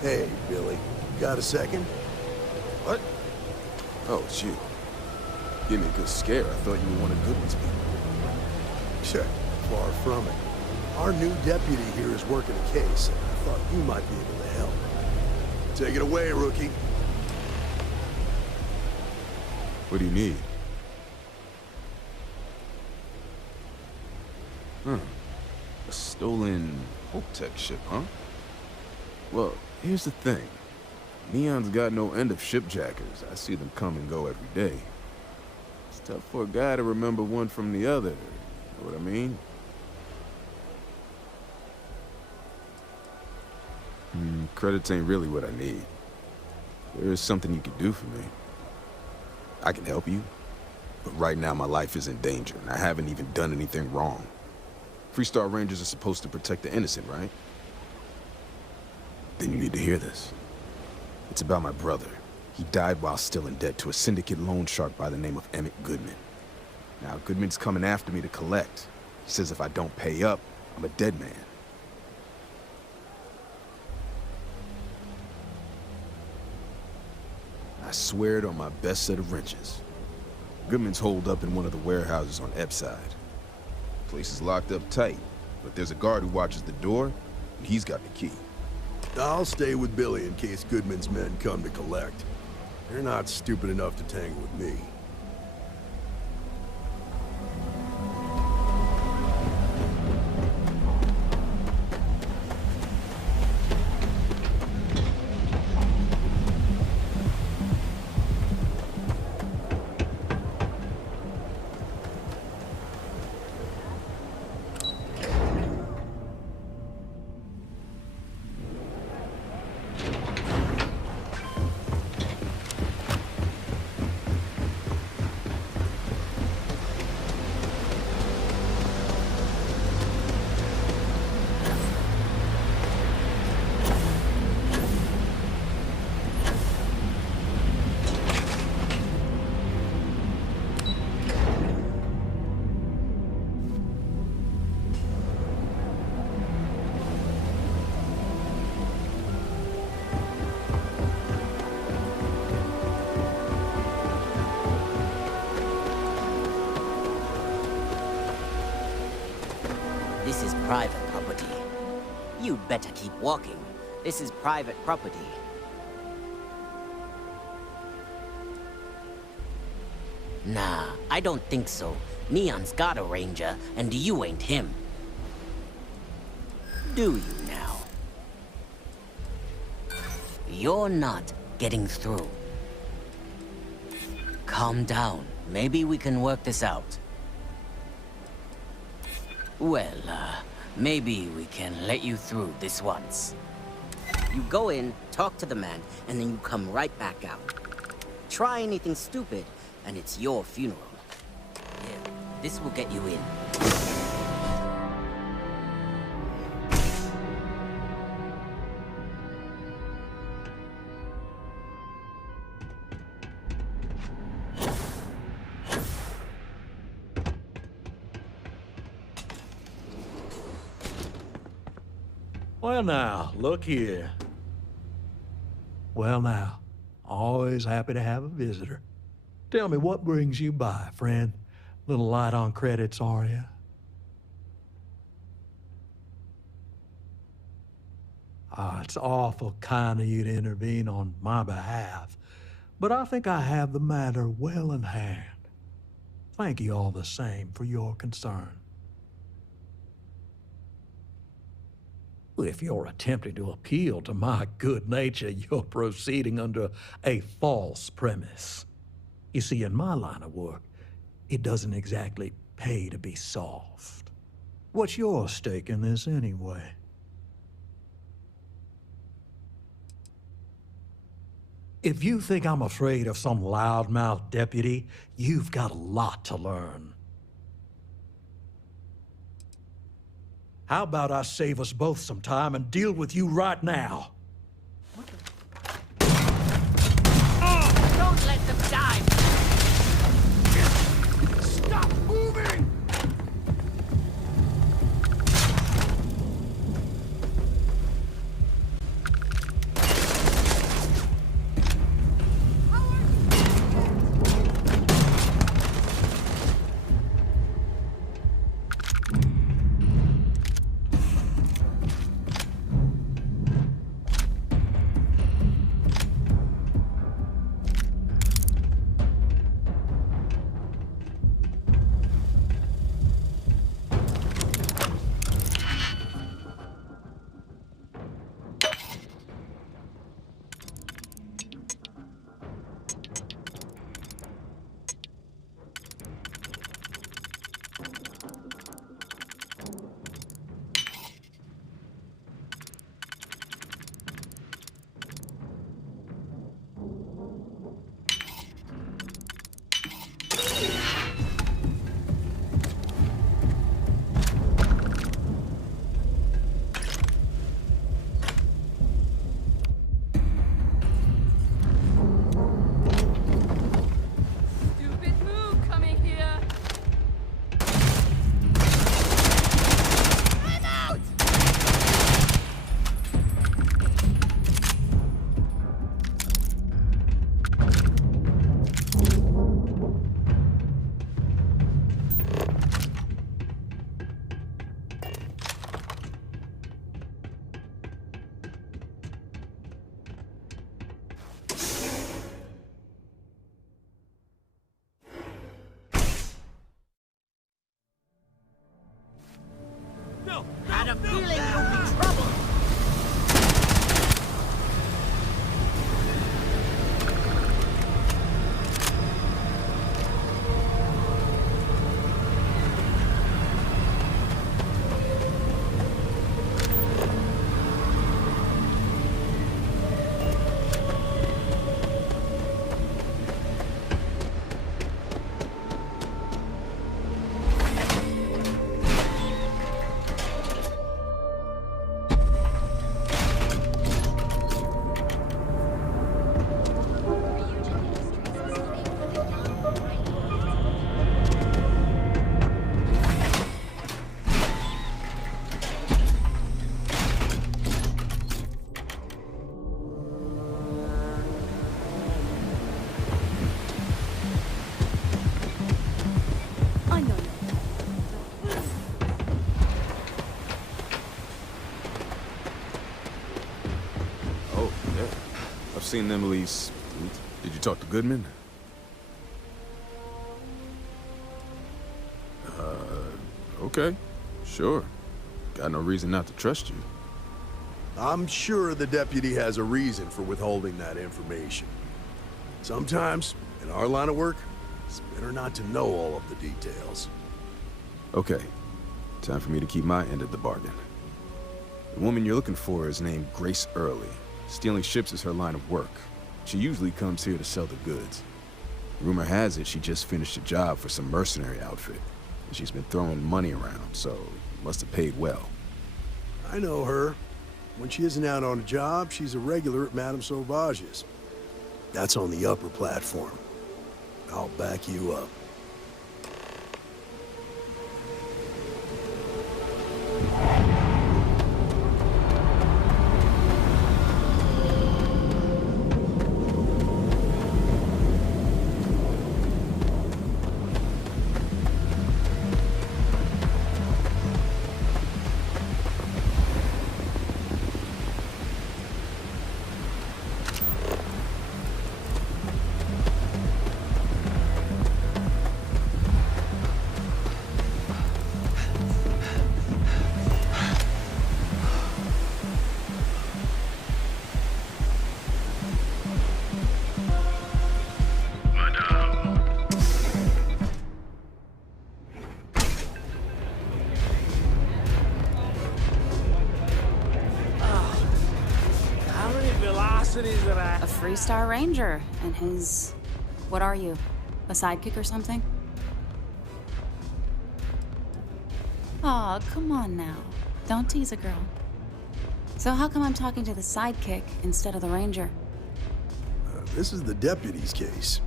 Hey, Billy, got a second? What? Oh, it's you. Give me a good scare. I thought you were one of Goodman's people. Sure, far from it. Our new deputy here is working a case, and I thought you might be able to help. Take it away, rookie. What do you need? A stolen Hope-Tech ship, huh? Well, here's the thing. Neon's got no end of shipjackers. I see them come and go every day. It's tough for a guy to remember one from the other. You know what I mean? Credits ain't really what I need. There is something you can do for me. I can help you, but right now my life is in danger, and I haven't even done anything wrong. Freestar Rangers are supposed to protect the innocent, right? Then you need to hear this. It's about my brother. He died while still in debt to a syndicate loan shark by the name of Emmett Goodman. Now, Goodman's coming after me to collect. He says if I don't pay up, I'm a dead man. I swear it on my best set of wrenches. Goodman's holed up in one of the warehouses on Epside. Place is locked up tight, but there's a guard who watches the door, and he's got the key. I'll stay with Billy in case Goodman's men come to collect. They're not stupid enough to tangle with me. private property. You'd better keep walking. This is private property. Nah, I don't think so. Neon's got a ranger, and you ain't him. Do you now? You're not getting through. Calm down. Maybe we can work this out. Well, maybe we can let you through this once. You go in, talk to the man, and then you come right back out. Try anything stupid, and it's your funeral. Here, this will get you in. Well now, look here. Well now, always happy to have a visitor. Tell me, what brings you by, friend? Little light on credits, are you? Ah, it's awful kind of you to intervene on my behalf, but I think I have the matter well in hand. Thank you all the same for your concern. If you're attempting to appeal to my good nature, you're proceeding under a false premise. You see, in my line of work, it doesn't exactly pay to be soft. What's your stake in this anyway? If you think I'm afraid of some loudmouth deputy, you've got a lot to learn. How about I save us both some time and deal with you right now? Don't let them die! Stop moving! seen them lease. Did you talk to Goodman? Okay. Sure. Got no reason not to trust you. I'm sure the deputy has a reason for withholding that information. Sometimes, in our line of work, it's better not to know all of the details. Okay. Time for me to keep my end of the bargain. The woman you're looking for is named Grace Early. Stealing ships is her line of work. She usually comes here to sell the goods. Rumor has it she just finished a job for some mercenary outfit. And she's been throwing money around, so must have paid well. I know her. When she isn't out on a job, she's a regular at Madame Sauvage's. That's on the upper platform. I'll back you up. A Freestar Ranger, and his... what are you? A sidekick or something? Aw, come on now. Don't tease a girl. So how come I'm talking to the sidekick instead of the Ranger? This is the deputy's case.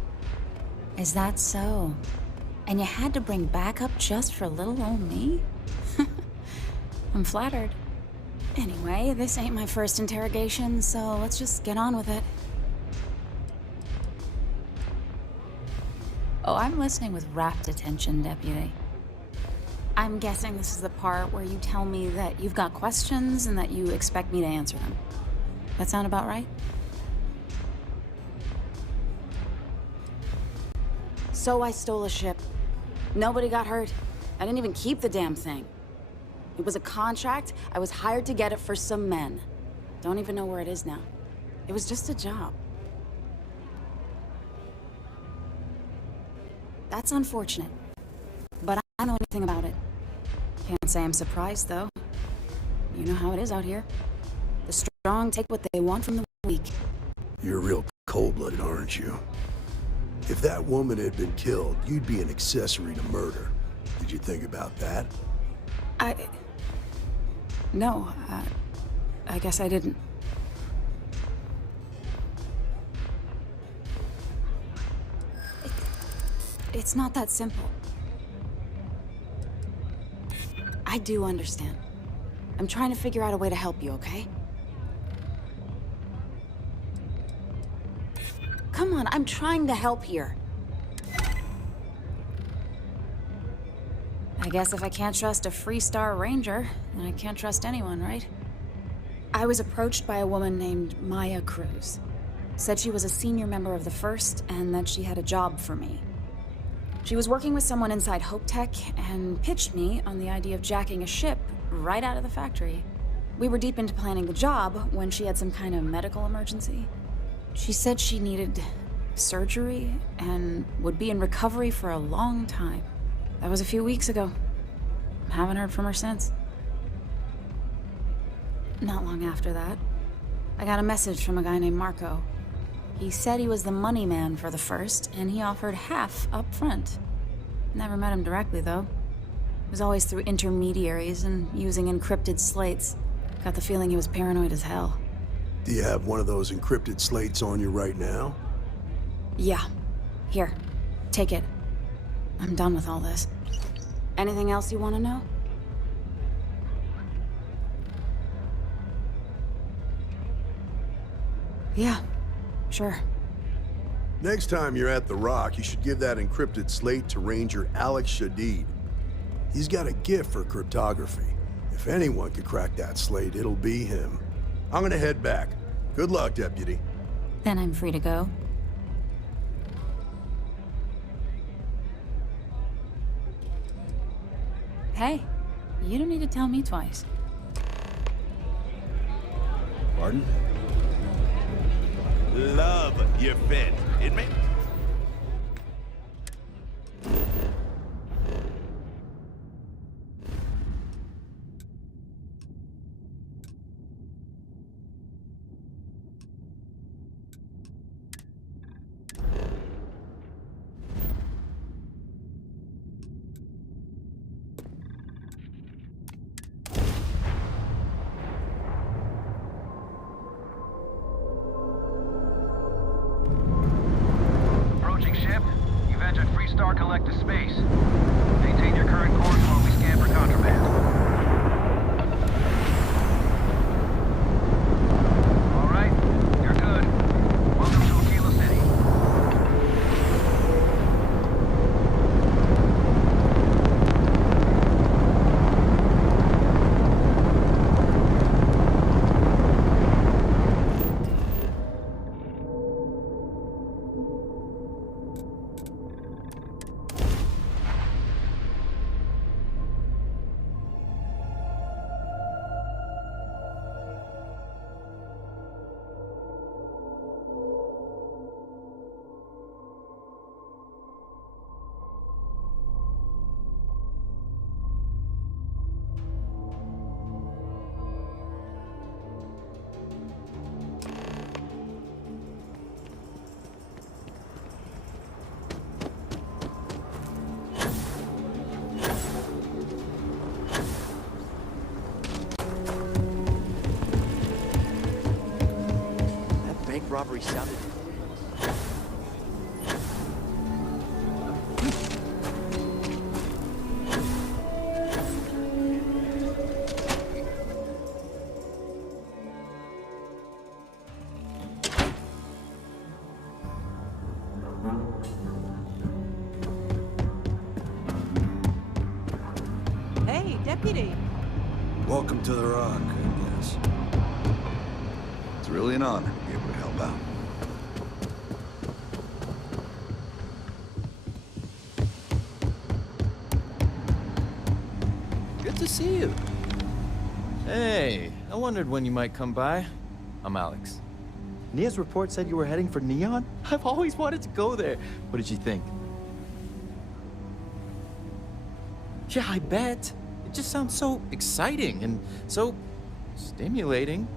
Is that so? And you had to bring backup just for little old me? I'm flattered. Anyway, this ain't my first interrogation, so let's just get on with it. Oh, I'm listening with rapt attention, Deputy. I'm guessing this is the part where you tell me that you've got questions and that you expect me to answer them. That sound about right? So I stole a ship. Nobody got hurt. I didn't even keep the damn thing. It was a contract. I was hired to get it for some men. Don't even know where it is now. It was just a job. That's unfortunate. But I don't know anything about it. Can't say I'm surprised, though. You know how it is out here. The strong take what they want from the weak. You're real cold-blooded, aren't you? If that woman had been killed, you'd be an accessory to murder. Did you think about that? No, I guess I didn't. It's not that simple. I do understand. I'm trying to figure out a way to help you, okay? Come on, I'm trying to help here. I guess if I can't trust a Freestar Ranger, then I can't trust anyone, right? I was approached by a woman named Maya Cruz. Said she was a senior member of the First and that she had a job for me. She was working with someone inside Hope Tech and pitched me on the idea of jacking a ship right out of the factory. We were deep into planning the job when she had some kind of medical emergency. She said she needed surgery and would be in recovery for a long time. That was a few weeks ago. Haven't heard from her since. Not long after that, I got a message from a guy named Marco. He said he was the money man for the First, and he offered half up front. Never met him directly, though. It was always through intermediaries and using encrypted slates. Got the feeling he was paranoid as hell. Do you have one of those encrypted slates on you right now? Yeah. Here. Take it. I'm done with all this. Anything else you want to know? Yeah, sure. Next time you're at the Rock, you should give that encrypted slate to Ranger Alex Shadid. He's got a gift for cryptography. If anyone could crack that slate, it'll be him. I'm gonna head back. Good luck, Deputy. Then I'm free to go. Hey, you don't need to tell me twice. Pardon? Love your fit. It may... Approaching ship. You've entered Freestar collective space. Maintain your current course while we scan for contraband. All right, you're good. Welcome to Aquila City. Bank robbery sounded... Hey, deputy. Welcome to the Rock, I guess. It's really an honor to be able to help out. Good to see you. Hey, I wondered when you might come by. I'm Alex. Nia's report said you were heading for Neon? I've always wanted to go there. What did you think? Yeah, I bet. It just sounds so exciting and so stimulating.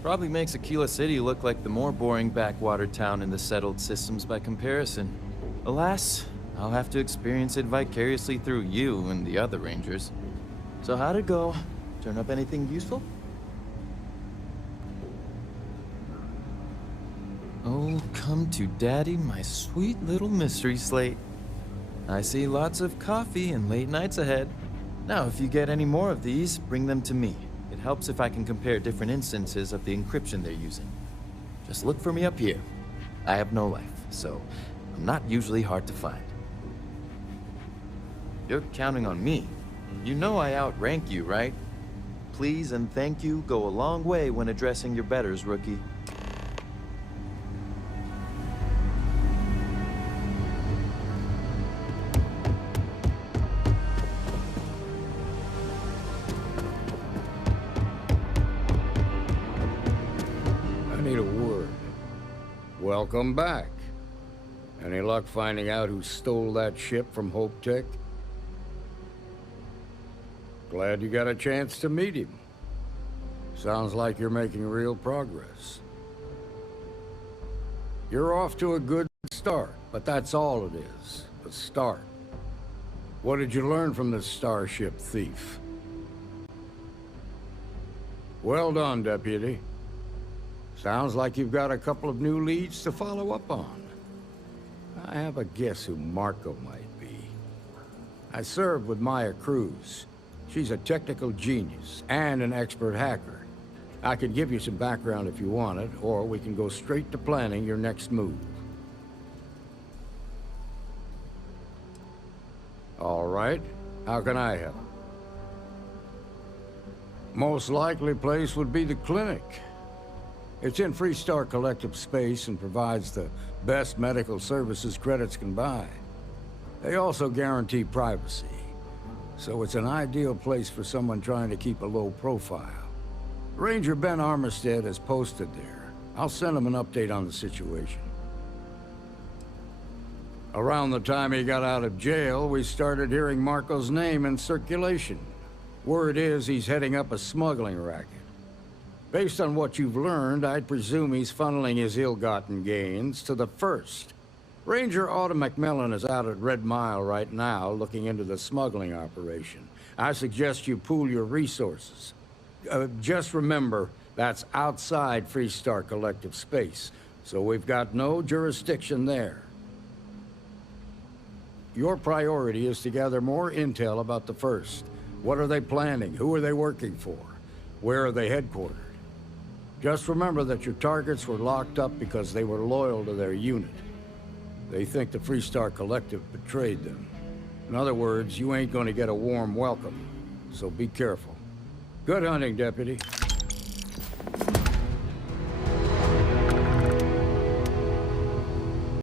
Probably makes Aquila City look like the more boring backwater town in the settled systems by comparison. Alas, I'll have to experience it vicariously through you and the other Rangers. So how'd it go? Turn up anything useful? Oh, come to Daddy, my sweet little mystery slate. I see lots of coffee and late nights ahead. Now, if you get any more of these, bring them to me. It helps if I can compare different instances of the encryption they're using. Just look for me up here. I have no life, so I'm not usually hard to find. You're counting on me. You know I outrank you, right? Please and thank you go a long way when addressing your betters, rookie. I need a word. Welcome back. Any luck finding out who stole that ship from Hope Tech? Glad you got a chance to meet him. Sounds like you're making real progress. You're off to a good start, but that's all it is, a start. What did you learn from this starship thief? Well done, Deputy. Sounds like you've got a couple of new leads to follow up on. I have a guess who Marco might be. I served with Maya Cruz. She's a technical genius and an expert hacker. I could give you some background if you want it, or we can go straight to planning your next move. All right. How can I help? Most likely place would be the clinic. It's in Freestar Collective space and provides the best medical services credits can buy. They also guarantee privacy, so it's an ideal place for someone trying to keep a low profile. Ranger Ben Armistead is posted there. I'll send him an update on the situation. Around the time he got out of jail, we started hearing Marco's name in circulation. Word is he's heading up a smuggling racket. Based on what you've learned, I'd presume he's funneling his ill-gotten gains to the First. Ranger Autumn McMillan is out at Red Mile right now, looking into the smuggling operation. I suggest you pool your resources. Just remember, that's outside Freestar Collective space, so we've got no jurisdiction there. Your priority is to gather more intel about the First. What are they planning? Who are they working for? Where are they headquartered? Just remember that your targets were locked up because they were loyal to their unit. They think the Freestar Collective betrayed them. In other words, you ain't gonna get a warm welcome, so be careful. Good hunting, Deputy.